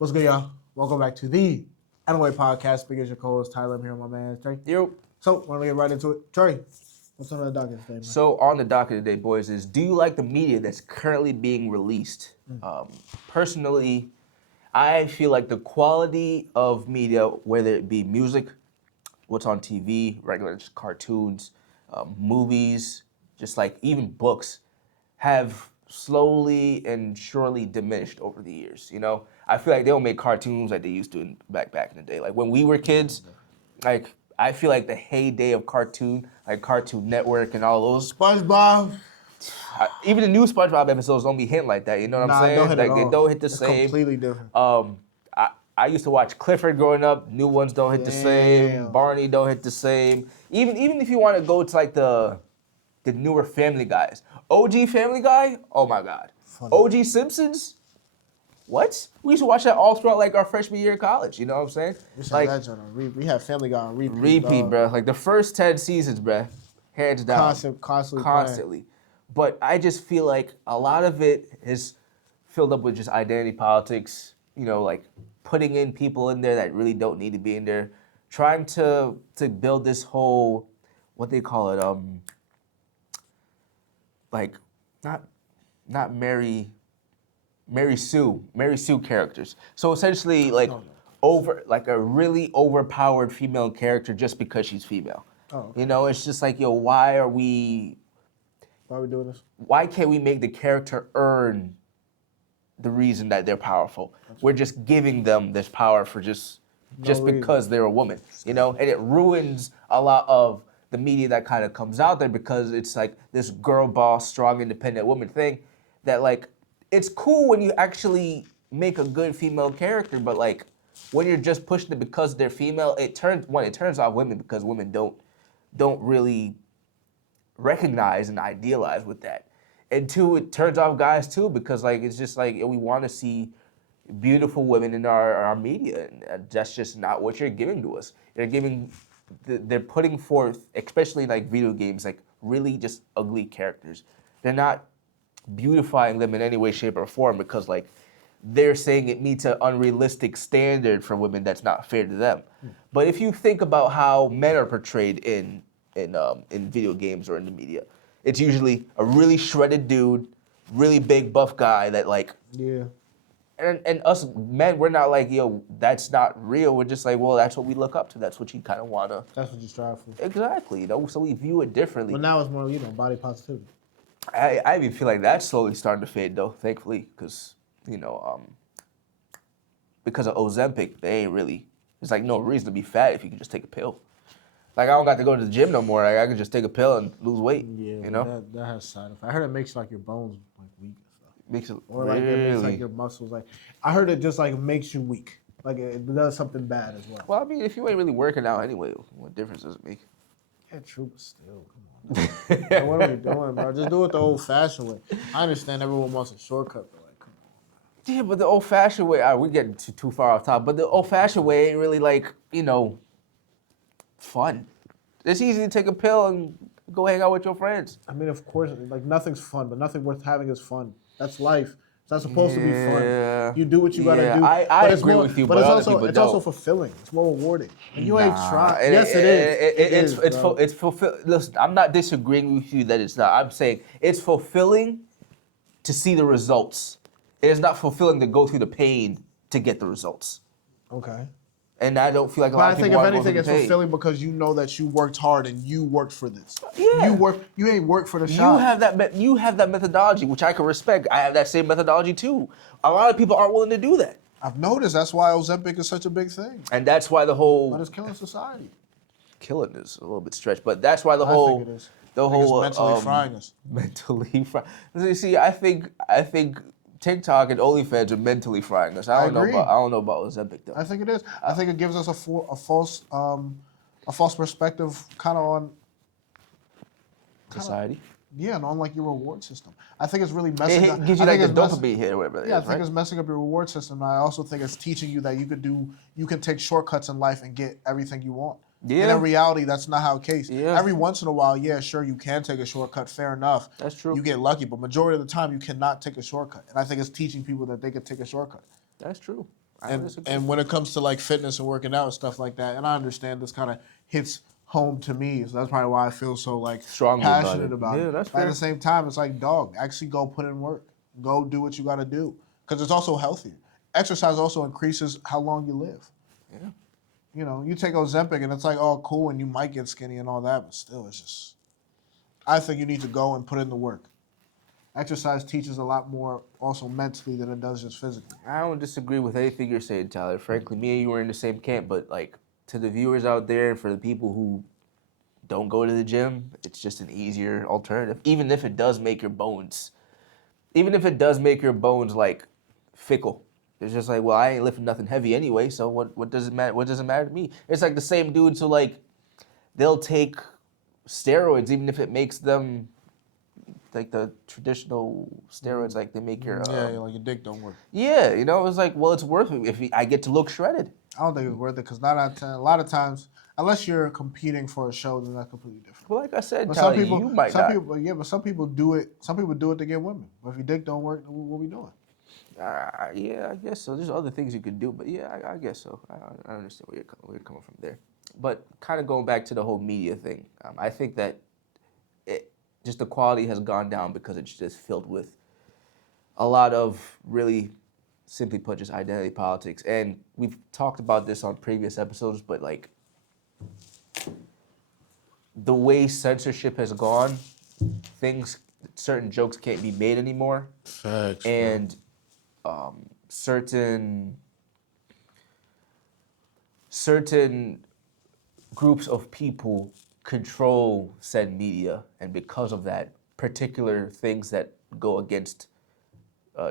What's good, y'all? Welcome back to the Anyway Podcast. Big as your co-host Tyler. I'm here with my man Trey. Yo. So, want to get right into it? Trey, what's on the docket today, man? So on the docket today, boys, is do you like the media that's currently being released? Personally, I feel like the quality of media, whether it be music, what's on TV, regular just cartoons, movies, just like even books, have slowly and surely diminished over the years. You know, I feel like they don't make cartoons like they used to back in the day. Like when we were kids, like I feel like the heyday of cartoon, like Cartoon Network and all those. SpongeBob. Even the new SpongeBob episodes don't be hitting like that. You know what I'm saying? Don't hit Like at they all. don't hit the It's same. completely different. I used to watch Clifford growing up. New ones don't hit the same. Damn. Barney don't hit the same. Even if you want to go to like the newer Family Guys, OG Family Guy. Oh my God. Funny. OG Simpsons. What? We used to watch that all throughout like our freshman year of college. You know what I'm saying? We should Like have that joint on repeat. We have Family Guy on repeat. repeat, dog. bro. Like the first 10 seasons, bro. Hands down. Constantly. But I just feel like a lot of it is filled up with just identity politics, you know, like putting in people in there that really don't need to be in there, trying to build this whole, what they call it, like not Mary Sue characters. So essentially like over like a really overpowered female character just because she's female. Oh, okay. You know, it's just like, yo, why are we doing this? why can't we make the character earn the reason that they're powerful? We're just giving them this power for just reason. because they're a woman, you know? And it ruins a lot of the media that kind of comes out there because it's like this girl boss, strong, independent woman thing that like, it's cool when you actually make a good female character, but like when you're just pushing it because they're female, it turns off women because women don't really recognize and idealize with that. And two, it turns off guys too because like it's just like we want to see beautiful women in our media, and that's just not what you're giving to us. They're putting forth, especially like video games, like really just ugly characters. They're not beautifying them in any way, shape, or form because like they're saying it meets an unrealistic standard for women that's not fair to them. But if you think about how men are portrayed in video games or in the media, it's usually a really shredded dude, really big buff guy that like. Yeah. And us men, we're not like, yo, that's not real. We're just like, well, that's what we look up to. That's what you kind of wanna. That's what you strive for. Exactly, you know. So we view it differently. But now it's more, body positivity. I even feel like that's slowly starting to fade though, thankfully, because because of Ozempic, they ain't really. There's like no reason to be fat if you can just take a pill. Like I don't got to go to the gym no more. Like I can just take a pill and lose weight. Yeah, you know. that has side effects. I heard it makes like your bones like weak and stuff. Makes it Or like it makes like your muscles like. I heard it just like makes you weak. Like it does something bad as well. Well, I mean, if you ain't really working out anyway, what difference does it make? Yeah, true, but still, come on. What are we doing, bro? Just do it the old-fashioned way. I understand everyone wants a shortcut, but like, come on. Yeah, but the old-fashioned way, we're getting too far off top, but the old-fashioned way ain't really like, fun. It's easy to take a pill and go hang out with your friends. I mean, of course, like nothing's fun, but nothing worth having is fun. That's life. It's not supposed to be fun. You do what you gotta do. I agree with you, but it's also fulfilling. It's more rewarding. And you ain't trying. Yes, It's fulfilling. Listen, I'm not disagreeing with you that it's not. I'm saying it's fulfilling to see the results. It is not fulfilling to go through the pain to get the results. Okay. And I don't feel like a But lot I of think people if want to go anything, through it's the pain. fulfilling because you know that you worked hard and you worked for this. Yeah. You ain't worked for the shot. You have that methodology, which I can respect. I have that same methodology too. A lot of people aren't willing to do that. I've noticed that's why Ozempic is such a big thing. And that's why the whole But it's killing society. killing is a little bit stretched, but that's why the whole I think it is. the I think whole it's mentally frying us. mentally frying. You see, I think TikTok and OnlyFans are mentally frying us. I don't know about Ozempic though. I think it is. I think it gives us a false perspective, kind of on Society. yeah, and on like your reward system. I think it's really messing up. It gives you like the dopamine hit or whatever. Yeah, I think it's messing up your reward system. And I also think it's teaching you that you can take shortcuts in life and get everything you want. Yeah. And in reality, that's not how the case. Yeah. Every once in a while, yeah, sure, you can take a shortcut, fair enough. That's true. You get lucky, but majority of the time, you cannot take a shortcut. And I think it's teaching people that they could take a shortcut. That's true. I don't disagree. And when it comes to like fitness and working out and stuff like that, and I understand this kind of hits home to me, so that's probably why I feel so like Strongly passionate about it. Yeah, that's But at fair. the same time, it's like, dog, actually go put in work, go do what you got to do, because it's also healthier. Exercise also increases how long you live. Yeah. You know, you take Ozempic and it's like, oh, cool, and you might get skinny and all that, but still, it's just. I think you need to go and put in the work. Exercise teaches a lot more also mentally than it does just physically. I don't disagree with anything you're saying, Tyler. Frankly, me and you were in the same camp, but like to the viewers out there, for the people who don't go to the gym, it's just an easier alternative. Even if it does make your bones, like fickle. It's just like, well, I ain't lifting nothing heavy anyway, so what does it matter? What does it matter to me? It's like the same dudes who like they'll take steroids even if it makes them like the traditional steroids, like they make your Like your dick don't work. yeah, you know, it's like, well, it's worth it if I get to look shredded. I don't think it's worth it because 9 out of 10, a lot of times, unless you're competing for a show, then that's completely different. Well, like I said, But Tyler, some people, you might not. but some people do it. Some people do it to get women. But if your dick don't work, then what we doing? Yeah, I guess so. There's other things you could do, but yeah, I guess so. I understand where you're coming from there. But kind of going back to the whole media thing, I think that just the quality has gone down because it's just filled with a lot of really, simply put, just identity politics. And we've talked about this on previous episodes, but like the way censorship has gone, certain jokes can't be made anymore. Facts. And certain groups of people control said media, and because of that, particular things that go against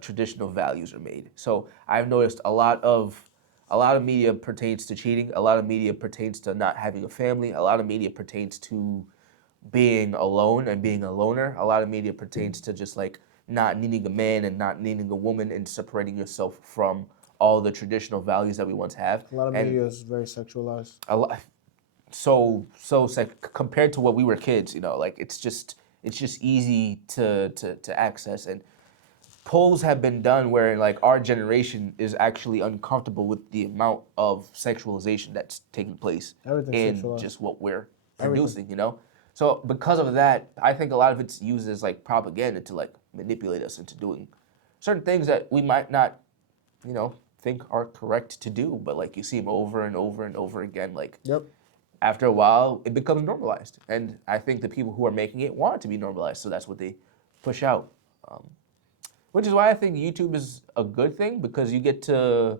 traditional values are made. So I've noticed a lot of media pertains to cheating. A lot of media pertains to not having a family. A lot of media pertains to being alone and being a loner. A lot of media pertains to just like not needing a man and not needing a woman and separating yourself from all the traditional values that we once have. A lot of media is very sexualized. A lot, compared to when we were kids, you know, like it's just easy to access. And polls have been done where like our generation is actually uncomfortable with the amount of sexualization that's taking place Everything's in sexualized. just what we're producing, you know? So because of that, I think a lot of it's used as like propaganda to like manipulate us into doing certain things that we might not, you know, think are correct to do, but like you see them over and over and over again. Like after a while, it becomes normalized, and I think the people who are making it want it to be normalized, so that's what they push out. Which is why I think YouTube is a good thing, because you get to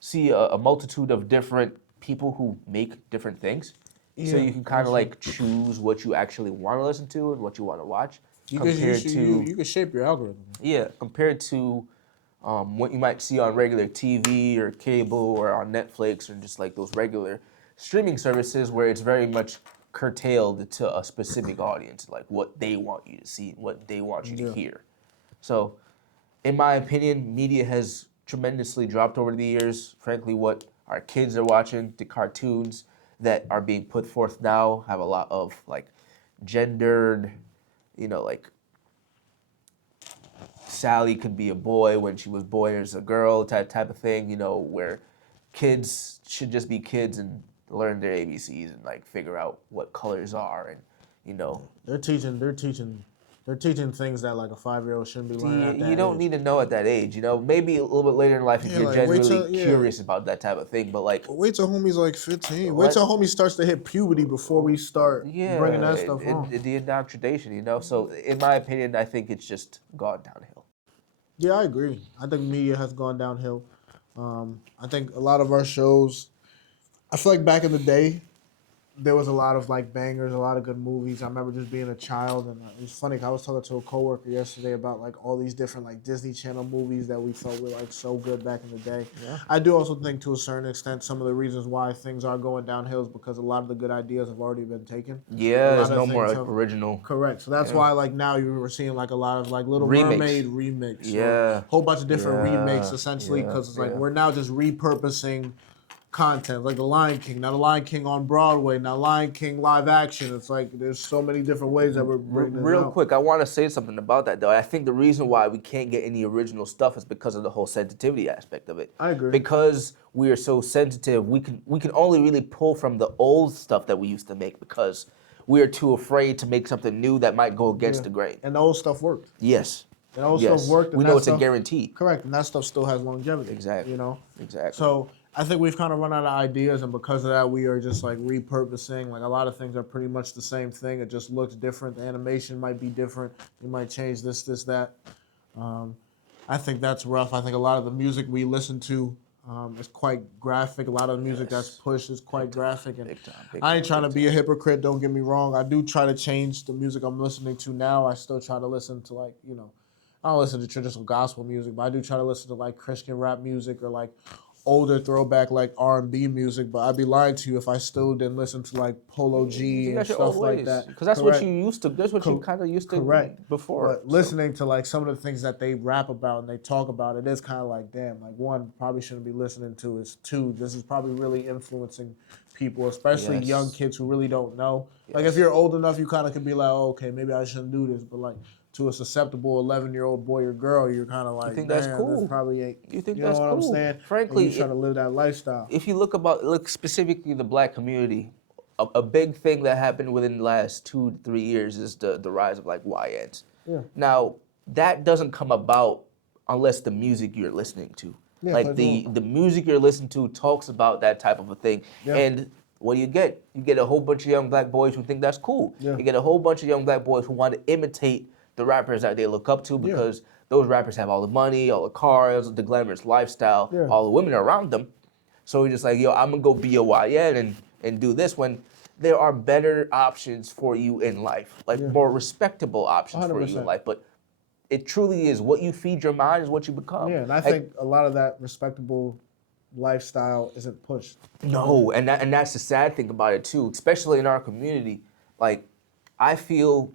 see a multitude of different people who make different things. So you can kind of like choose what you actually want to listen to and what you want to watch. You can shape your algorithm. Yeah, compared to what you might see on regular TV or cable or on Netflix or just like those regular streaming services where it's very much curtailed to a specific audience, like what they want you to see, what they want you to hear. So, in my opinion, media has tremendously dropped over the years. Frankly, what our kids are watching, the cartoons that are being put forth now have a lot of like gendered, you know, like Sally could be a boy when she was born as a girl type of thing, you know, where kids should just be kids and learn their ABCs and like figure out what colors are, and you know. They're teaching things that like a 5-year-old shouldn't be learning at that You don't age. need to know at that age, you know. Maybe a little bit later in life if you're like, wait genuinely till- curious about that type of thing, but like Wait till homie's like 15. Wait till homie starts to hit puberty before we start bringing that stuff home. the indoctrination, you know. So in my opinion, I think it's just gone downhill. Yeah, I agree. I think media has gone downhill. I think a lot of our shows, I feel like back in the day, there was a lot of like bangers, a lot of good movies. I remember just being a child, and it was funny. I was talking to a coworker yesterday about like all these different like Disney Channel movies that we felt were like so good back in the day. Yeah. I do also think to a certain extent some of the reasons why things are going downhill is because a lot of the good ideas have already been taken. Yeah, there's of no more things like, have- original. Correct. So that's why like now you were seeing like a lot of like Little Remakes. Mermaid remakes. Yeah. A whole bunch of different Yeah. remakes essentially because it's like Yeah. we're now just repurposing content, like The Lion King. Now The Lion King on Broadway. Now Lion King live action. It's like there's so many different ways that we're bringing this Real out. quick, I want to say something about that though. I think the reason why we can't get any original stuff is because of the whole sensitivity aspect of it. I agree. Because we are so sensitive, we can only really pull from the old stuff that we used to make because we are too afraid to make something new that might go against the grain. And the old stuff worked. Yes. And the old Yes. stuff worked. And We that know it's a stuff- guarantee. Correct, and that stuff still has longevity. Exactly. You know. Exactly. So I think we've kind of run out of ideas, and because of that, we are just like repurposing. Like a lot of things are pretty much the same thing. It just looks different. The animation might be different. You might change this, that. I think that's rough. I think a lot of the music we listen to is quite graphic. A lot of the music that's pushed is quite graphic. And Big time, big I ain't time, trying to be a hypocrite. Don't get me wrong. I do try to change the music I'm listening to now. I still try to listen to like I don't listen to traditional gospel music, but I do try to listen to like Christian rap music or like older throwback like R&B music. But I'd be lying to you if I still didn't listen to like Polo G and stuff like that. Because that's what Correct. you used to. That's what you kind of used to Correct. before. But listening to like some of the things that they rap about and they talk about, it is kind of like, damn, like one, probably shouldn't be listening to is two, this is probably really influencing people, especially Yes. young kids who really don't know. Like if you're old enough, you kind of can be like, oh, okay, maybe I shouldn't do this. But like to a susceptible 11-year-old boy or girl, you're kind of like, think that's damn, cool? this probably ain't. You think know that's what I'm cool? saying? Frankly, and you trying to live that lifestyle. If you look specifically the black community, a big thing that happened within the last 2 to 3 years is the rise of like YNs. Yeah. Now that doesn't come about unless the music you're listening to, Yeah, like for the sure. music you're listening to talks about that type of a thing. Yeah. And what do you get? You get a whole bunch of young black boys who think that's cool. Yeah. You get a whole bunch of young black boys who want to imitate the rappers that they look up to because those rappers have all the money, all the cars, the glamorous lifestyle, Yeah. all the women around them. So you're just like, yo, I'm gonna go be a YN and do this when there are better options for you in life, like more respectable options for you in 100%. life. But it truly is what you feed your mind is what you become. Yeah, and I Like, think a lot of that respectable lifestyle isn't pushed. no, and that's the sad thing about it too, especially in our community. Like, I feel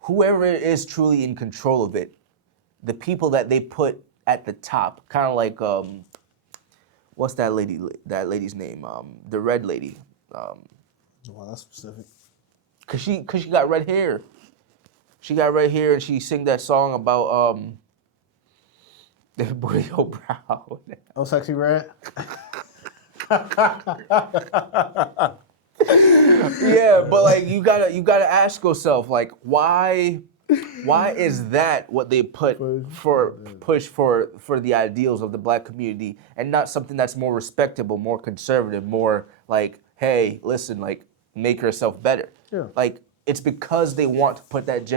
whoever is truly in control of it, the people that they put at the top, kind of like what's that lady? That lady's name? The red lady. Wow, that's specific. Cause she got red hair. She got red hair and she sing that song about Julio Brown. Oh, Sexy Red? Yeah, but like you gotta ask yourself, like, why is that what they put push for the ideals of the black community and not something that's more respectable, more conservative, more like, hey, listen, like, make yourself better. Yeah. Like, it's because they want to put that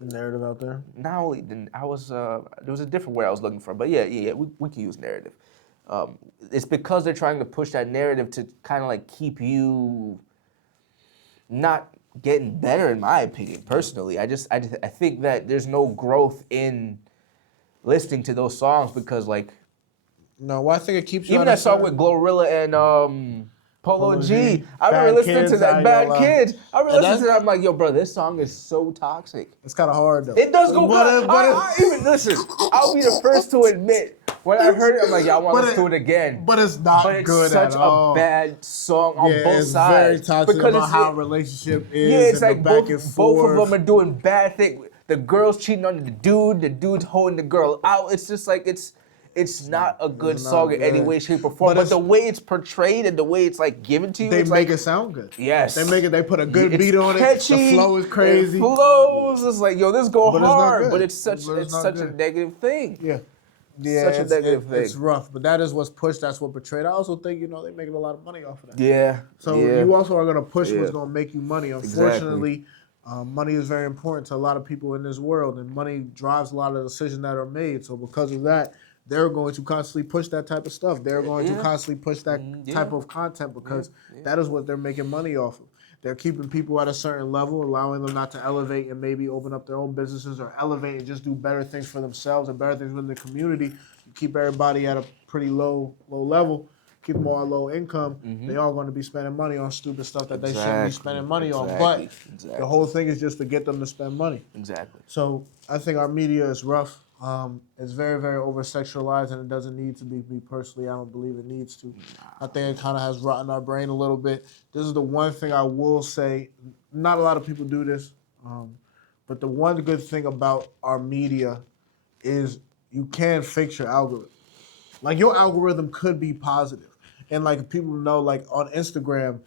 Narrative out there. not only then I was there was a different word I was looking for, but yeah, we can use narrative. It's because they're trying to push that narrative to kind of like keep you not getting better, in my opinion. Personally, I think that there's no growth in listening to those songs because like No, well, I think it keeps you even at a that song certain- with Glorilla and Polo G. I Bad remember listening to Kids, I that ain't Bad gonna lie. Kids. I remember And listening to that's- that. I'm like, yo, bro, this song is so toxic. It's kind of hard though. It does go But back. it- but I even listen. I'll be the first to admit when I heard it, I'm like, yeah, I want to But listen to it again. But it's not But it's good such at all. a bad song on yeah, both it's sides. very toxic because about it's, how a relationship is. yeah, it's and like the back and both forth. of them are doing bad things. The girl's cheating on the dude's holding the girl out. It's just like it's not a good It's not song in any good. way, shape, or form. But But the way it's portrayed and the way it's like given to you, They it's make like, it sound good. yes. They put a good It's beat on catchy, it. The flow is crazy. It flows. It's like, yo, this go But it's not hard, good. but it's such But it's not a good. negative thing. Yeah. Such a negative thing. It's rough, but that is what's pushed. That's what portrayed. I also think they're making a lot of money off of that. Yeah. So yeah. you also are going to push Yeah. what's going to make you money. Unfortunately, money is very important to a lot of people in this world, and money drives a lot of the decisions that are made. So because of that, they're going to constantly push that type of stuff. They're going to constantly push that type of content because that is what they're making money off of. They're keeping people at a certain level, allowing them not to elevate and maybe open up their own businesses or elevate and just do better things for themselves and better things within the community. You keep everybody at a pretty low level, keep them all at low income. They all going to be spending money on stupid stuff that they shouldn't be spending money on. But the whole thing is just to get them to spend money. Exactly. So I think our media is rough. It's very, very over sexualized, and it doesn't need to be. Me personally, I don't believe it needs to. I think it kind of has rotten our brain a little bit. This is the one thing I will say. Not a lot of people do this, but the one good thing about our media is you can fix your algorithm. Like your algorithm could be positive, and like people know, like on Instagram,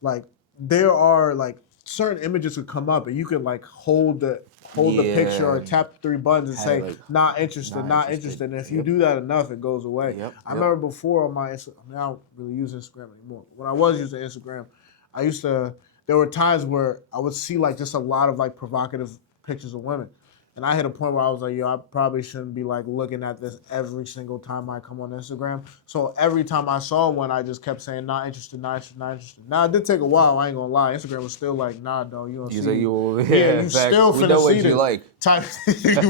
like there are like certain images would come up and you can like hold the picture or Yeah. tap three buttons and Had it say like not interested, not not interested. interested. And if you Yep. do that enough, it goes away. Yep. I remember before on my I don't really use Instagram anymore. When I was using Instagram, I used to there were times where I would see like just a lot of like provocative pictures of women. And I hit a point where I was like, yo, I probably shouldn't be like looking at this every single time I come on Instagram. So every time I saw one, I just kept saying, not interested, not interested, not interested. Now, it did take a while, I ain't gonna lie. Instagram was still like, nah, dog, you don't You see say me. you Yeah, you facts. still We finna know what see you this. like. Type,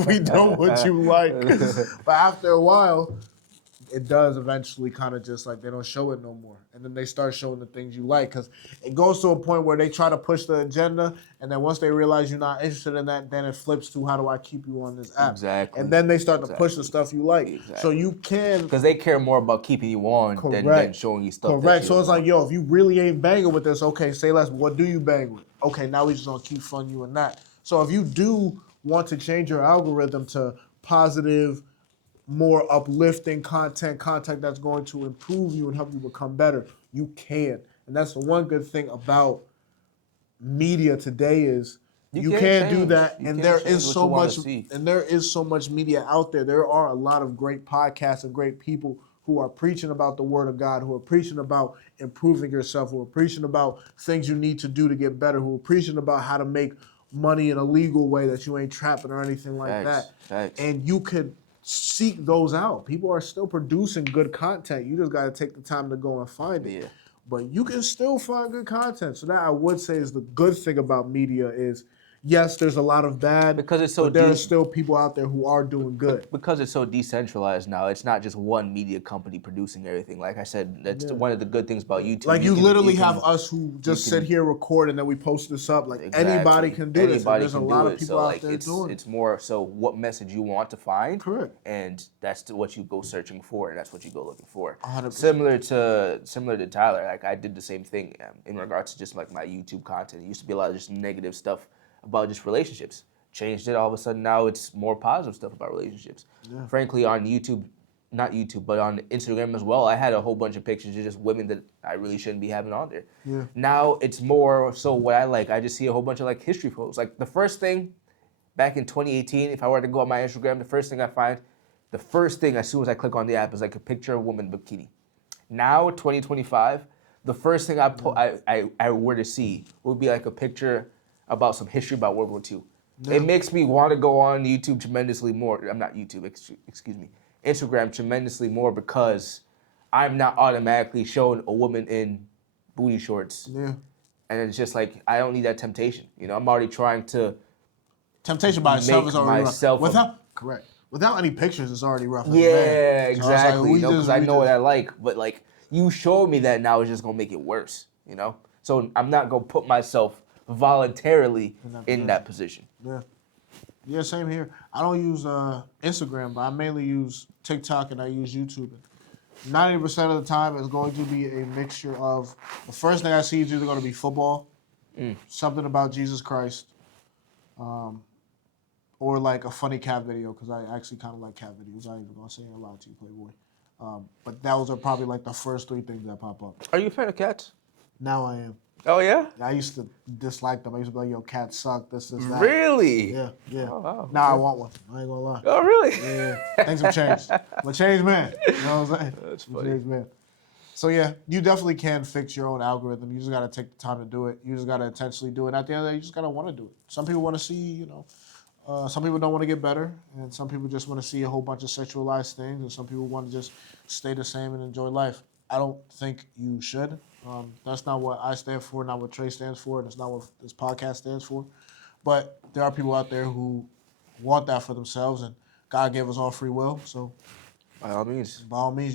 we know what you like. But after a while, it does eventually kind of just like they don't show it no more. And then they start showing the things you like because it goes to a point where they try to push the agenda. And then once they realize you're not interested in that, then it flips to how do I keep you on this app? Exactly. And then they start to push the stuff you like. Exactly. So you can. Because they care more about keeping you on than Correct. showing you stuff. Correct. That you So don't it's like, want. yo, if you really ain't banging with this, okay, say less. What do you bang with? Okay, now we just gonna keep funding you in that. So if you do want to change your algorithm to positive, more uplifting content that's going to improve you and help you become better, you can. And that's the one good thing about media today is you can do that, and there is so much media out there. There are a lot of great podcasts and great people who are preaching about the word of God, who are preaching about improving yourself, who are preaching about things you need to do to get better, who are preaching about how to make money in a legal way that you ain't trapping or anything like that. Facts. And you could seek those out. People are still producing good content. You just got to take the time to go and find it. Yeah. But you can still find good content. So that I would say is the good thing about media is, yes, there's a lot of bad, Because it's so but there are still people out there who are doing good. Because it's so decentralized now, it's not just one media company producing everything. Like I said, that's one of the good things about YouTube. Like you literally have us who just sit here, record, and then we post this up. Like anybody can do this. And there's a lot of people out there doing it. It's more so what message you want to find. Correct. And that's what you go searching for, and that's what you go looking for. 100%. Similar to Tyler, like I did the same thing in regards to just like my YouTube content. It used to be a lot of just negative stuff about just relationships. Changed it, all of a sudden now it's more positive stuff about relationships. Yeah. Frankly, on YouTube, not YouTube, but on Instagram as well, I had a whole bunch of pictures of just women that I really shouldn't be having on there. Yeah. Now it's more so what I like. I just see a whole bunch of like history photos. Like the first thing back in 2018, if I were to go on my Instagram, the first thing as soon as I click on the app is like a picture of a woman in bikini. Now, 2025, the first thing I were to see would be like a picture about some history about World War II. Yeah. It makes me want to go on YouTube tremendously more. I'm not YouTube, excuse me. Instagram tremendously more because I'm not automatically showing a woman in booty shorts. Yeah. And it's just like, I don't need that temptation. You know, I'm already trying to temptation by itself is already rough. Correct. Without any pictures, it's already rough. Yeah, exactly. So because I know what I like. But like, you showed me that now is just going to make it worse, you know? So I'm not going to put myself voluntarily in that position. Yeah. Yeah, same here. I don't use Instagram, but I mainly use TikTok and I use YouTube. 90% of the time it's going to be a mixture of the first thing I see is either going to be football, something about Jesus Christ, or like a funny cat video, because I actually kind of like cat videos. I ain't even going to say it aloud to you, Playboy. But those are probably like the first three things that pop up. Are you a fan of cats? Now I am. Oh, yeah? I used to dislike them. I used to be like, yo, cats suck, this, that. Really? Yeah. Oh, wow. Now I want one. I ain't gonna lie. Oh, really? Yeah. Things have changed. I'm a changed man. You know what I'm saying? That's I'm funny. a changed man. So, yeah, you definitely can fix your own algorithm. You just got to take the time to do it. You just got to intentionally do it. At the end of the day, you just got to want to do it. Some people want to see, some people don't want to get better, and some people just want to see a whole bunch of sexualized things, and some people want to just stay the same and enjoy life. I don't think you should. That's not what I stand for, not what Trey stands for, and that's not what this podcast stands for. But there are people out there who want that for themselves, and God gave us all free will. So, by all means,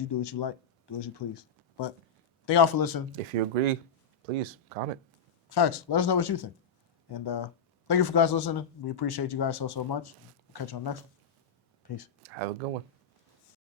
you do what you like, do as you please. But thank y'all for listening. If you agree, please comment. Facts. Let us know what you think. And thank you for guys listening. We appreciate you guys so much. We'll catch you on the next one. Peace. Have a good one.